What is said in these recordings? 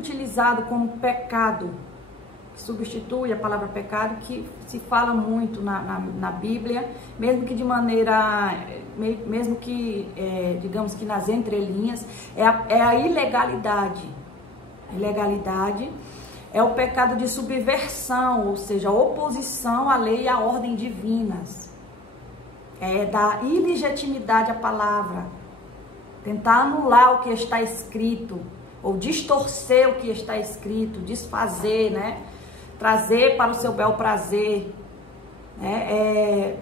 utilizado como pecado, que substitui a palavra pecado, que se fala muito na Bíblia, mesmo que de maneira, mesmo que, digamos que nas entrelinhas, é a ilegalidade. A ilegalidade é o pecado de subversão, ou seja, oposição à lei e à ordem divinas. É da ilegitimidade à palavra. Tentar anular o que está escrito, ou distorcer o que está escrito, desfazer, né? Trazer para o seu bel prazer. Né?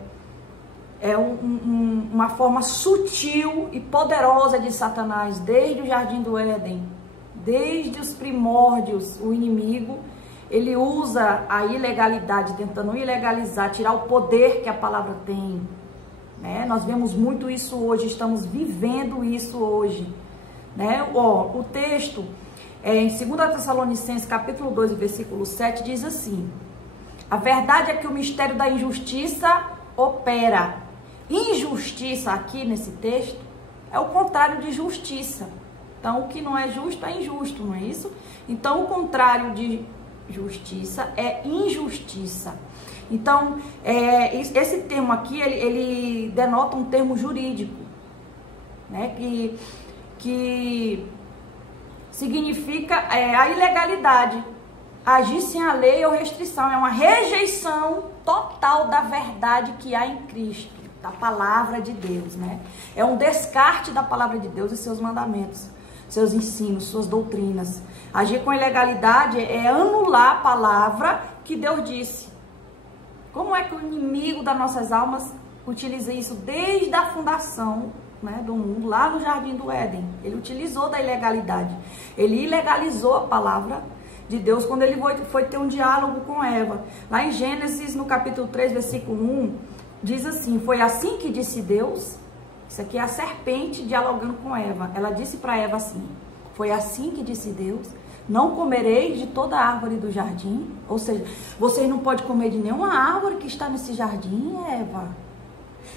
Uma forma sutil e poderosa de Satanás, desde o Jardim do Éden. Desde os primórdios, o inimigo, ele usa a ilegalidade, tentando ilegalizar, tirar o poder que a palavra tem. Né? Nós vemos muito isso hoje, estamos vivendo isso hoje. Né? O texto, em 2 Tessalonicenses, capítulo 2, versículo 7, diz assim: a verdade é que o mistério da injustiça opera. Injustiça aqui nesse texto é o contrário de justiça. Então, o que não é justo é injusto, não é isso? Então, o contrário de justiça é injustiça. Então, esse termo aqui, ele denota um termo jurídico, né? Que significa a ilegalidade, agir sem a lei ou restrição. É uma rejeição total da verdade que há em Cristo, da palavra de Deus, né? É um descarte da palavra de Deus e seus mandamentos, seus ensinos, suas doutrinas. Agir com ilegalidade é anular a palavra que Deus disse. Como é que o inimigo das nossas almas utiliza isso desde a fundação, né, do mundo, lá no Jardim do Éden? Ele utilizou da ilegalidade. Ele ilegalizou a palavra de Deus quando ele foi ter um diálogo com Eva. Lá em Gênesis, no capítulo 3, versículo 1, diz assim: foi assim que disse Deus. Isso aqui é a serpente dialogando com Eva. Ela disse para Eva assim: foi assim que disse Deus, não comereis de toda a árvore do jardim. Ou seja, vocês não podem comer de nenhuma árvore que está nesse jardim, Eva.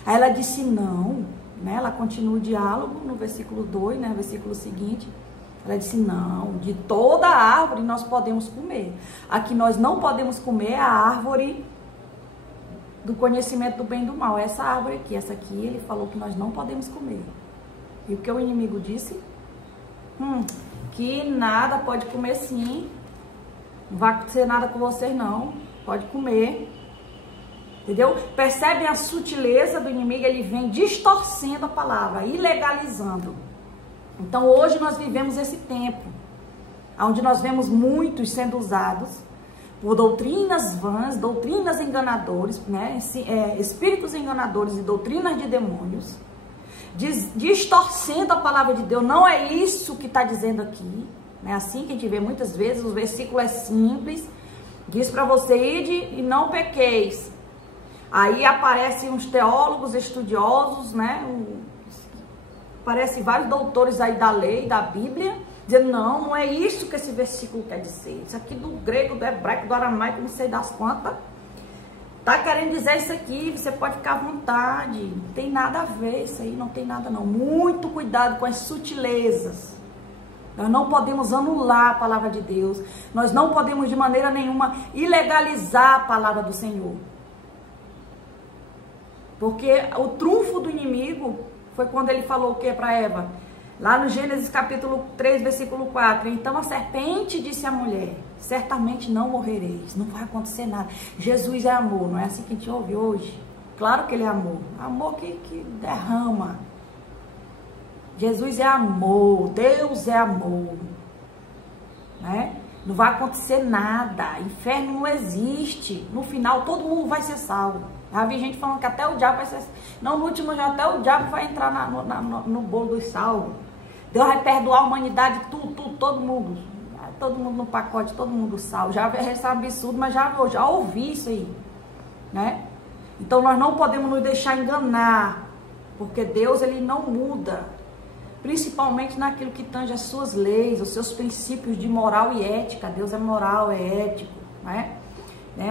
Aí ela disse não, né? Ela continua o diálogo no versículo 2, né? Versículo seguinte. Ela disse não, de toda a árvore nós podemos comer. A que nós não podemos comer é a árvore do conhecimento do bem e do mal. Essa árvore aqui, essa aqui, ele falou que nós não podemos comer. E o que o inimigo disse? Que nada, pode comer sim. Não vai acontecer nada com vocês não. Pode comer. Entendeu? Percebem a sutileza do inimigo? Ele vem distorcendo a palavra, ilegalizando. Então hoje nós vivemos esse tempo, onde nós vemos muitos sendo usados por doutrinas vãs, doutrinas enganadores, né? Espíritos enganadores e doutrinas de demônios, distorcendo a palavra de Deus. Não é isso que está dizendo aqui, né? Assim que a gente vê muitas vezes, o versículo é simples, diz para você: ide e não pequeis. Aí aparecem uns teólogos estudiosos, né? Aparecem vários doutores aí da lei, da Bíblia, dizendo: não é isso que esse versículo quer dizer. Isso aqui do grego, do hebraico, do aramaico, não sei das quantas, tá querendo dizer isso aqui. Você pode ficar à vontade, não tem nada a ver isso aí, não tem nada não. Muito cuidado com as sutilezas. Nós não podemos anular a palavra de Deus. Nós não podemos de maneira nenhuma ilegalizar a palavra do Senhor. Porque o trunfo do inimigo foi quando ele falou o que para Eva? Lá no Gênesis capítulo 3, versículo 4. Então a serpente disse à mulher: certamente não morrereis, não vai acontecer nada. Jesus é amor, não é assim que a gente ouve hoje? Claro que ele é amor. Amor que derrama. Jesus é amor, Deus é amor. Né? Não vai acontecer nada, inferno não existe. No final todo mundo vai ser salvo. Já vi gente falando que até o diabo vai ser... Não, no último já até o diabo vai entrar no bolo dos salvos. Deus vai perdoar a humanidade, tudo, todo mundo. Todo mundo no pacote, todo mundo salvo. Já é absurdo, mas já ouvi isso aí. Né? Então nós não podemos nos deixar enganar. Porque Deus, ele não muda. Principalmente naquilo que tange as suas leis, os seus princípios de moral e ética. Deus é moral, é ético. Né?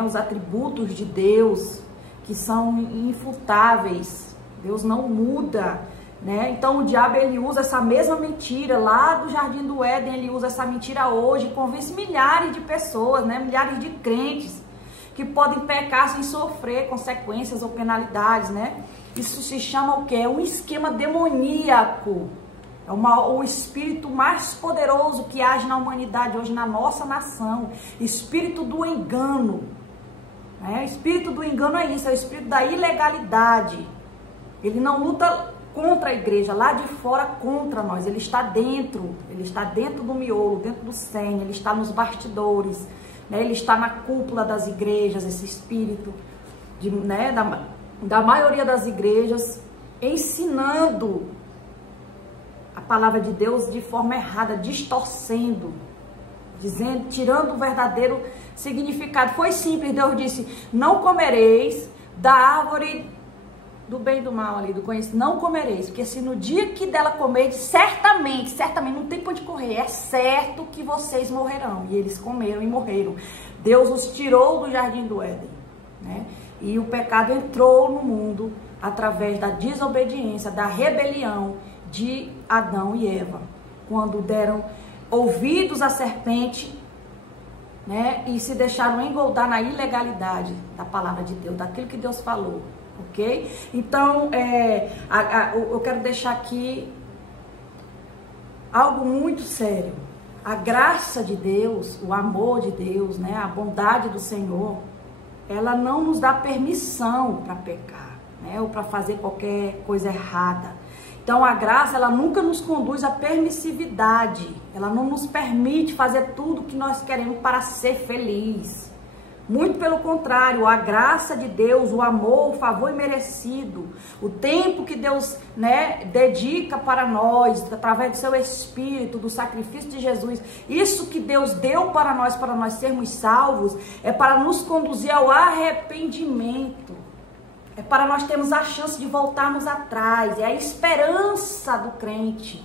Os atributos de Deus, que são infutáveis. Deus não muda. né? Então o diabo, ele usa essa mesma mentira lá do Jardim do Éden, ele usa essa mentira hoje, convence milhares de pessoas, né? Milhares de crentes que podem pecar sem sofrer consequências ou penalidades, né? Isso se chama o quê? É um esquema demoníaco. É o espírito mais poderoso que age na humanidade hoje, na nossa nação. Espírito do engano. O espírito do engano é isso, é o espírito da ilegalidade. Ele não luta contra a igreja, lá de fora contra nós. Ele está dentro do miolo, dentro do cerne, ele está nos bastidores, né? Ele está na cúpula das igrejas, esse espírito né, da maioria das igrejas, ensinando a palavra de Deus de forma errada, distorcendo, dizendo, tirando o verdadeiro significado. Foi simples, Deus disse: não comereis da árvore do bem e do mal ali, do conhecimento, não comereis, porque se no dia que dela comerdes, certamente, não tem pra onde correr, é certo que vocês morrerão. E eles comeram e morreram. Deus os tirou do Jardim do Éden, né? E o pecado entrou no mundo através da desobediência, da rebelião de Adão e Eva, quando deram ouvidos à serpente, né, e se deixaram engoldar na ilegalidade da palavra de Deus, daquilo que Deus falou, ok? Então, eu quero deixar aqui algo muito sério. A graça de Deus, o amor de Deus, né, a bondade do Senhor, ela não nos dá permissão para pecar, né, ou para fazer qualquer coisa errada. Então a graça, ela nunca nos conduz à permissividade, ela não nos permite fazer tudo o que nós queremos para ser feliz. Muito pelo contrário, a graça de Deus, o amor, o favor imerecido, o tempo que Deus, né, dedica para nós, através do seu Espírito, do sacrifício de Jesus, isso que Deus deu para nós sermos salvos, é para nos conduzir ao arrependimento. É para nós termos a chance de voltarmos atrás. É a esperança do crente.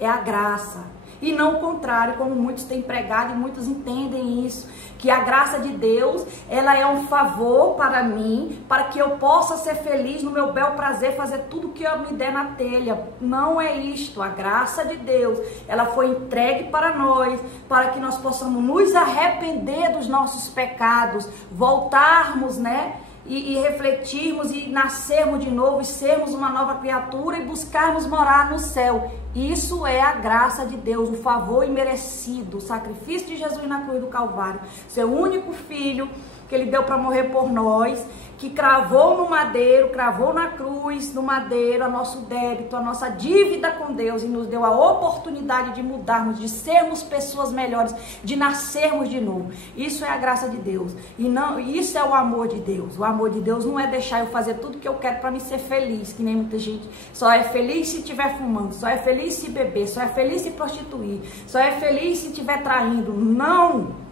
É a graça. E não o contrário, como muitos têm pregado e muitos entendem isso. Que a graça de Deus, ela é um favor para mim, para que eu possa ser feliz no meu bel prazer, fazer tudo que eu me der na telha. Não é isto. A graça de Deus, ela foi entregue para nós, para que nós possamos nos arrepender dos nossos pecados, voltarmos, né? E refletirmos e nascermos de novo e sermos uma nova criatura e buscarmos morar no céu. Isso é a graça de Deus, o favor imerecido, o sacrifício de Jesus na cruz do Calvário, seu único filho que ele deu para morrer por nós, que cravou no madeiro, cravou na cruz, no madeiro, a nosso débito, a nossa dívida com Deus, e nos deu a oportunidade de mudarmos, de sermos pessoas melhores, de nascermos de novo. Isso é a graça de Deus. E não, isso é o amor de Deus. O amor de Deus não é deixar eu fazer tudo que eu quero para me ser feliz, que nem muita gente só é feliz se estiver fumando, só é feliz se beber, só é feliz se prostituir, só é feliz se estiver traindo. Não!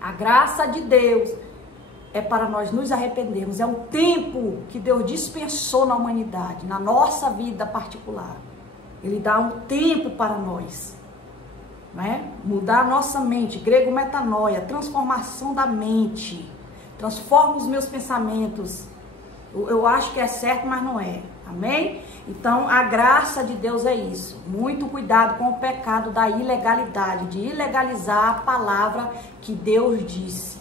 A graça de Deus é para nós nos arrependermos. É um tempo que Deus dispensou na humanidade, na nossa vida particular. Ele dá um tempo para nós, né? Mudar a nossa mente, grego metanoia, transformação da mente. Transforma os meus pensamentos. Eu acho que é certo, mas não é. Amém? Então, a graça de Deus é isso. Muito cuidado com o pecado da ilegalidade, de ilegalizar a palavra que Deus disse.